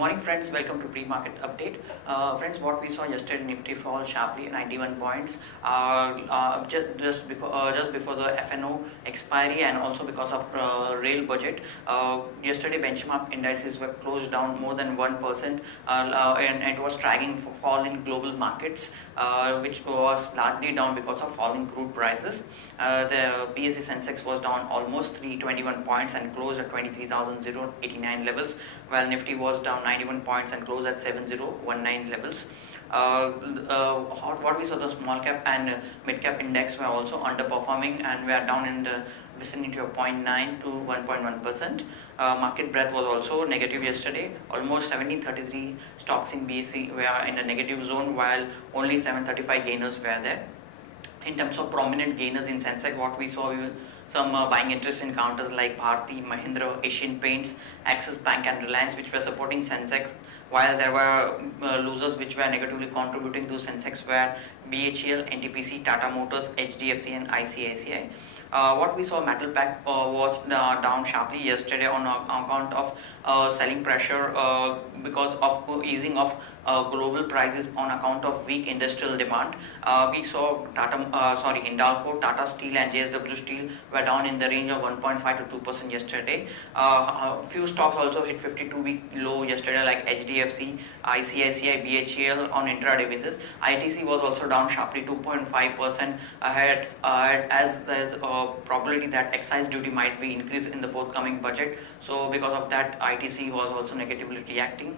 morning friends, welcome to pre-market update. Friends, what we saw yesterday, Nifty fall sharply 91 points just before the FNO expiry and also because of rail budget. Yesterday benchmark indices were closed down more than 1% and it was tracking for fall in global markets, which was largely down because of falling crude prices. The BSE Sensex was down almost 321 points and closed at 23,089 levels, while Nifty was down 91 points and closed at 7019 levels. What we saw, the small cap and mid cap index were also underperforming and were down in the vicinity of 0.9 to 1.1%. Market breadth was also negative yesterday. Almost 1733 stocks in BSE were in the negative zone, while only 735 gainers were there. In terms of prominent gainers in Sensex, what we saw, some buying interest in counters like Bharti, Mahindra, Asian Paints, Axis Bank and Reliance, which were supporting Sensex, while there were losers which were negatively contributing to Sensex were BHEL, NTPC, Tata Motors, HDFC and ICICI. What we saw, metal pack was down sharply yesterday on account of selling pressure because of easing of global prices on account of weak industrial demand. We saw Hindalco, Tata Steel and JSW Steel were down in the range of 1.5 to 2% yesterday. Few stocks also hit 52-week low yesterday, like HDFC, ICICI, BHEL on intraday basis. ITC was also down sharply 2.5% ahead as there is a probability that excise duty might be increased in the forthcoming budget. So because of that, ITC was also negatively reacting.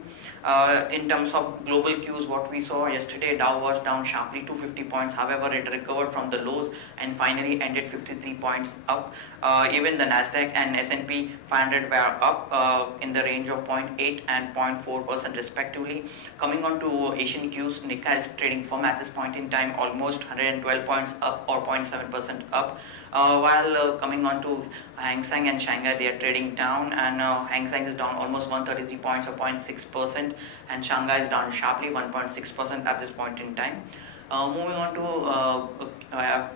In terms of global cues, what we saw yesterday, Dow was down sharply 250 points. However, it recovered from the lows and finally ended 53 points up. Even the Nasdaq and S&P 500 were up in the range of 0.8 and 0.4% respectively. Coming on to Asian cues, Nikkei is trading firm at this point in time, almost 112 points up or 0.7% up. While coming on to Hang Seng and Shanghai, they are trading down, and Hang Seng is down almost 133 points or 0.6%, and Shanghai is down sharply 1.6% at this point in time. Moving on to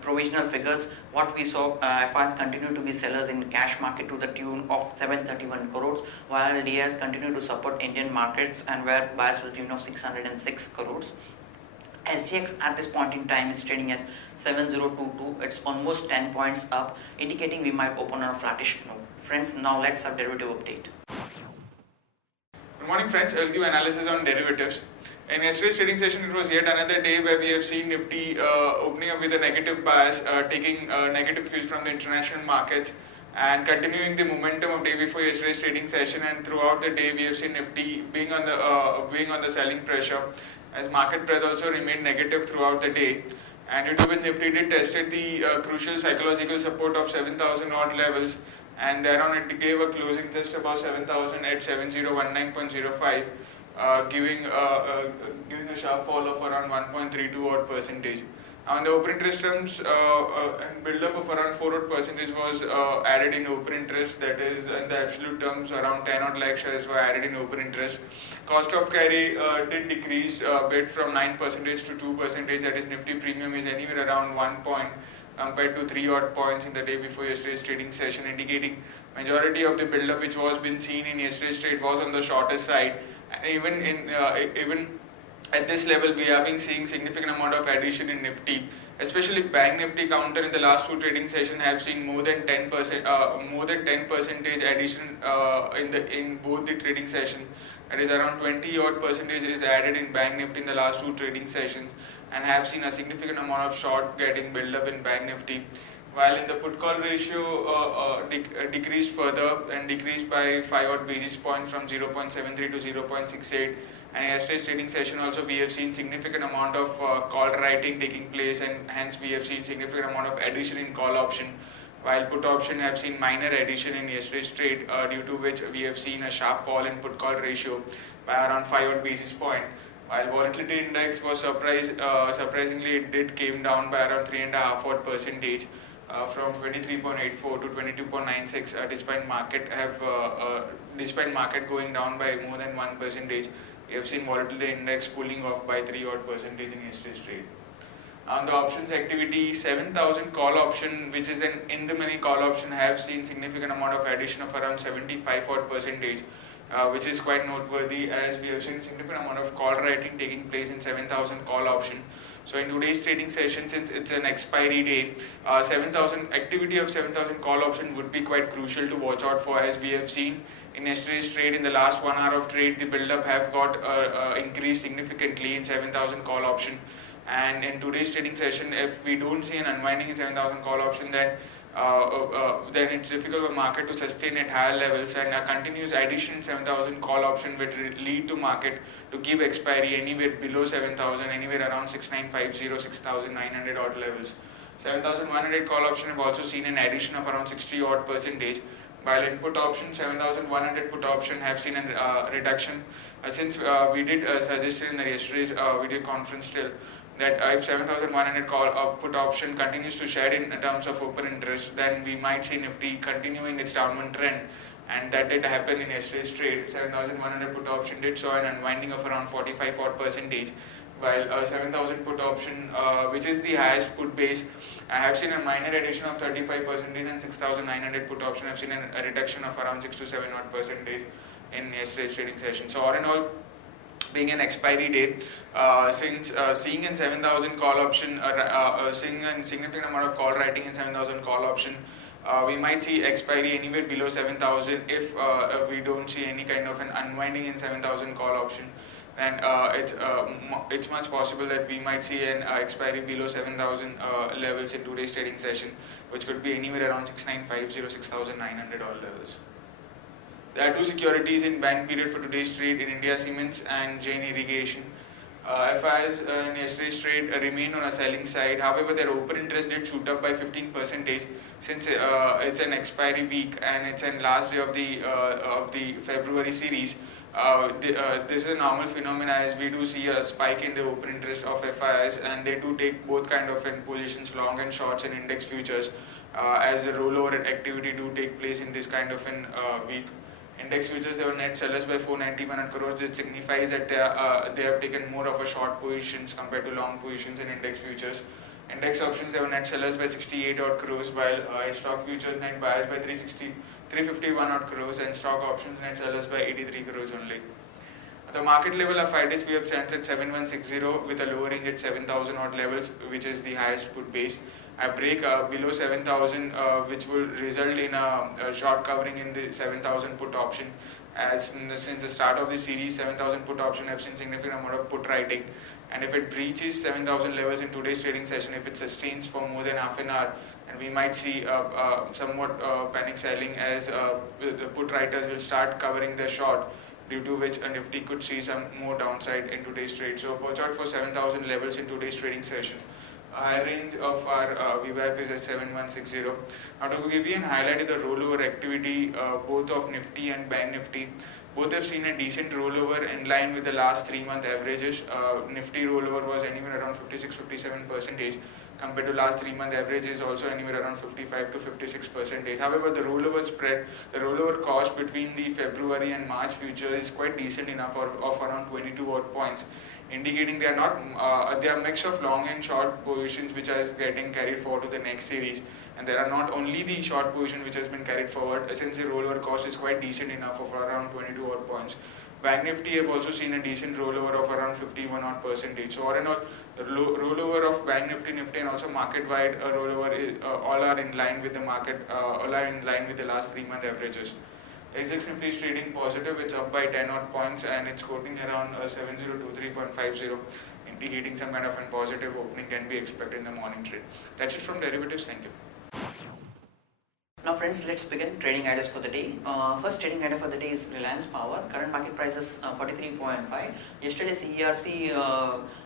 provisional figures, what we saw, FIs continue to be sellers in cash market to the tune of 731 crores, while DIs continue to support Indian markets and were buyers to the tune of 606 crores. SGX at this point in time is trading at 7022. It's almost 10 points up, indicating we might open on a flattish note. Friends, now let's have derivative update. Good morning friends, I will give analysis on derivatives. In yesterday's trading session, it was yet another day where we have seen Nifty opening up with a negative bias, taking negative cues from the international markets and continuing the momentum of day before yesterday's trading session. And throughout the day, we have seen Nifty being on the selling pressure, as market price also remained negative throughout the day. And due to which Nifty did tested the crucial psychological support of 7,000 odd levels, and thereon it gave a closing just above 7,000 at 7019.05, giving a sharp fall of around 1.32 odd percentage. On the open interest terms, and build up of around 4 odd percentage was added in open interest, that is in the absolute terms around 10 odd lakh shares were added in open interest. Cost of carry did decrease a bit from 9% to 2%, that is Nifty premium is anywhere around 1 point compared to 3 odd points in the day before yesterday's trading session, indicating majority of the build up which was been seen in yesterday's trade was on the shorter side. And even at this level, we have been seeing significant amount of addition in Nifty, especially Bank Nifty counter in the last two trading sessions have seen more than 10% addition in both the trading sessions. That is around 20 odd percentage is added in Bank Nifty in the last two trading sessions, and have seen a significant amount of short getting built up in Bank Nifty. While in the put call ratio decreased further and decreased by 5 odd basis points from 0.73 to 0.68. And yesterday's trading session also we have seen significant amount of call writing taking place, and hence we have seen significant amount of addition in call option, while put option have seen minor addition in yesterday's trade, due to which we have seen a sharp fall in put call ratio by around 5 odd basis point. While volatility index was surprisingly it did came down by around 3.5 odd percentage. From 23.84 to 22.96, despite market going down by more than 1%. We have seen volatility index cooling off by 3 odd percentage in yesterday's trade. On the options activity, 7,000 call option, which is an in the money call option, have seen significant amount of addition of around 75 odd percentage. which is quite noteworthy as we have seen significant amount of call writing taking place in 7,000 call option. So in today's trading session, since it's an expiry day, 7,000 activity of 7,000 call option would be quite crucial to watch out for, as we have seen in yesterday's trade. In the last 1 hour of trade, the build-up have got increased significantly in 7,000 call option. And in today's trading session, if we don't see an unwinding in 7,000 call option, then it's difficult for market to sustain at higher levels, and a continuous addition in 7,000 call option would lead to market to give expiry anywhere below 7,000, anywhere around 6,950, 6,900 odd levels. 7,100 call option have also seen an addition of around 60 odd percentage, while in put option 7,100 put option have seen a reduction. Since we did suggest in the yesterday's video conference still that if 7,100 call put option continues to share in terms of open interest, then we might see Nifty continuing its downward trend, and that did happen in yesterday's trade. 7,100 put option did show an unwinding of around 45 odd percentage, while 7,000 put option, which is the highest put base, I have seen a minor addition of 35 percentage, and 6,900 put option have seen a reduction of around 6 to 7 odd percentage in yesterday's trading session. So all in all, being an expiry day, since seeing in 7,000 call option, seeing a significant amount of call writing in 7,000 call option, we might see expiry anywhere below 7,000 if we don't see any kind of an unwinding in 7,000 call option. And it's much possible that we might see an expiry below 7,000 levels in today's trading session, which could be anywhere around 6,950, 6,900 odd levels. There are two securities in ban period for today's trade in India Cements and Jain Irrigation. FIs in yesterday's trade remain on a selling side. However, their open interest did shoot up by 15% since it's an expiry week and it's an last day of the February series. This is a normal phenomenon, as we do see a spike in the open interest of FIs, and they do take both kind of in positions, long and shorts in index futures, as the rollover activity do take place in this kind of an week. Index futures, they were net sellers by 491 crores, which signifies that they have taken more of a short positions compared to long positions in index futures. Index options, they were net sellers by 68 odd crores, while stock futures net buyers by 351 odd crores, and stock options net sellers by 83 crores only. At the market level of 5 days, we have trends at 7160 with a lowering at 7,000 odd levels, which is the highest put base. A break below 7,000, which will result in a short covering in the 7,000 put option. As since the start of the series, 7,000 put option have seen significant amount of put writing, and if it breaches 7,000 levels in today's trading session, if it sustains for more than half an hour, and we might see somewhat panic selling, as the put writers will start covering the short, due to which a Nifty could see some more downside in today's trade. So watch out for 7,000 levels in today's trading session. High range of our VWAP is at 7160. Now to give you an highlight of the rollover activity, both of Nifty and Bank Nifty, both have seen a decent rollover in line with the last 3-month averages. Nifty rollover was anywhere around 56-57%, compared to last 3-month average is also anywhere around 55 to 56%. However, the rollover spread, the rollover cost between the February and March future is quite decent enough, of around 22 odd points, indicating they are not they are a mix of long and short positions which are getting carried forward to the next series, and there are not only the short position which has been carried forward, since the rollover cost is quite decent enough of around 22 odd points. Bank Nifty have also seen a decent rollover of around 51 odd percentage. So all in all, the rollover of Bank Nifty and also market wide rollover is, all are in line with the market, all are in line with the last 3-month averages. SX Nifty is trading positive, it's up by 10 odd points and it's quoting around 7023.50, indicating some kind of a positive opening can be expected in the morning trade. That's it from derivatives. Thank you. Now friends, let's begin trading ideas for the day. First trading idea for the day is Reliance Power. Current market price is 43.5. Yesterday CERC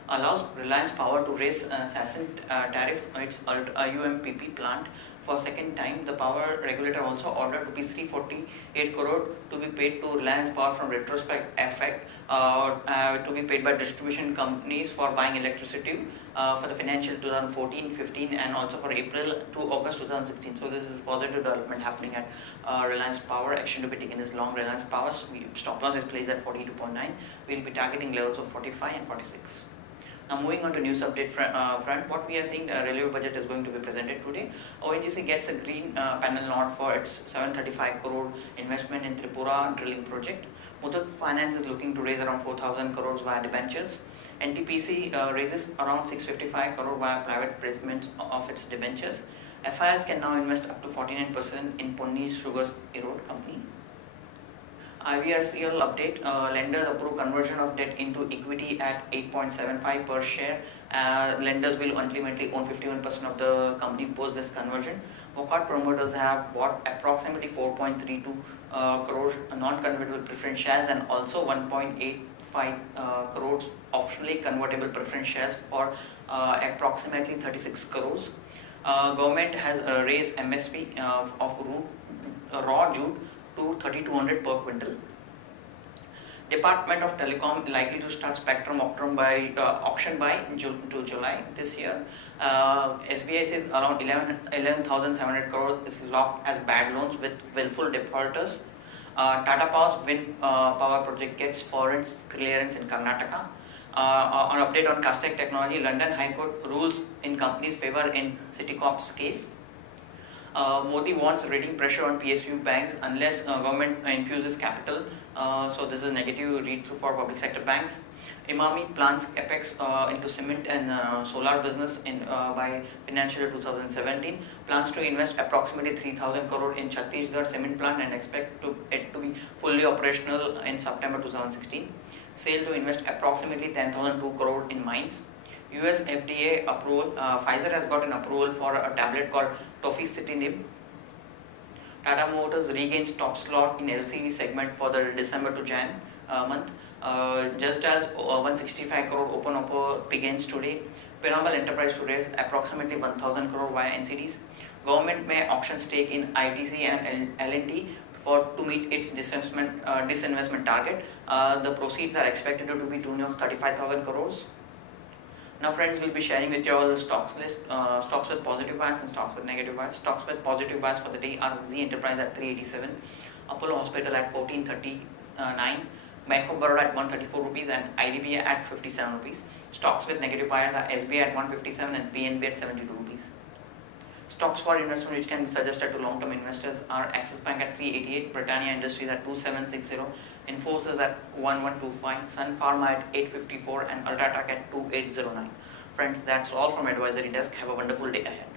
allows Reliance Power to raise SASIN tariff on its UMPP plant for second time. The power regulator also ordered rupees 348 crore to be paid to Reliance Power from retrospect effect, to be paid by distribution companies for buying electricity for the financial 2014-15 and also for April to August 2016. So this is positive development happening at Reliance Power. Action to be taken is long Reliance Power. Stop loss is placed at 42.9. We will be targeting levels of 45 and 46. Now moving on to news update front, what we are seeing, the railway budget is going to be presented today. ONGC gets a green panel nod for its 735 crore investment in Tripura drilling project. Muthoot Finance is looking to raise around 4,000 crores via debentures. NTPC raises around 655 crore via private placements of its debentures. FIS can now invest up to 49% in Ponni Sugar's Erode company. IVRCL update, lenders approve conversion of debt into equity at 8.75 per share. Lenders will ultimately own 51% of the company post this conversion. Wockhardt promoters have bought approximately 4.32 crores non-convertible preference shares and also 1.85 crores optionally convertible preference shares for approximately 36 crores. Government has raised MSP of raw jute to 3,200 per quintal. Department of Telecom likely to start spectrum auction by June to July this year. SBI says around 11,700 crores is locked as bad loans with willful defaulters. Tata Power's wind power project gets foreign clearance in Karnataka. On update on Castec Technology, London High Court rules in company's favor in Citicorp's case. Modi wants rating pressure on PSU banks unless government infuses capital. So this is negative read through for public sector banks. Imami plans capex into cement and solar business by financial year 2017. Plans to invest approximately 3,000 crore in Chhattisgarh cement plant and expect it to be fully operational in September 2016. SAIL to invest approximately 10,002 crore in mines. US FDA approval. Pfizer has got an approval for a tablet called tofacitinib. Tata Motors regains top slot in LCV segment for the December to Jan month. Just as 165 crore open offer begins today. Piramal Enterprise to raise approximately 1,000 crore via NCDs. Government may auction stake in ITC and L&T to meet its disinvestment target. The proceeds are expected to be to the tune of 35,000 crores. Now friends, we'll be sharing with you all the stocks list, stocks with positive bias and stocks with negative bias. Stocks with positive bias for the day are Z Enterprise at 387, Apollo Hospital at 1439, Bank of Baroda at 134 rupees and IDBI at 57 rupees. Stocks with negative bias are SBI at 157 and PNB at 72 rupees. Stocks for investment which can be suggested to long-term investors are Axis Bank at 388, Britannia Industries at 2760, Infosys at 1125, Sun Pharma at 854 and Ultratech at 2809. Friends, that's all from Advisory Desk. Have a wonderful day ahead.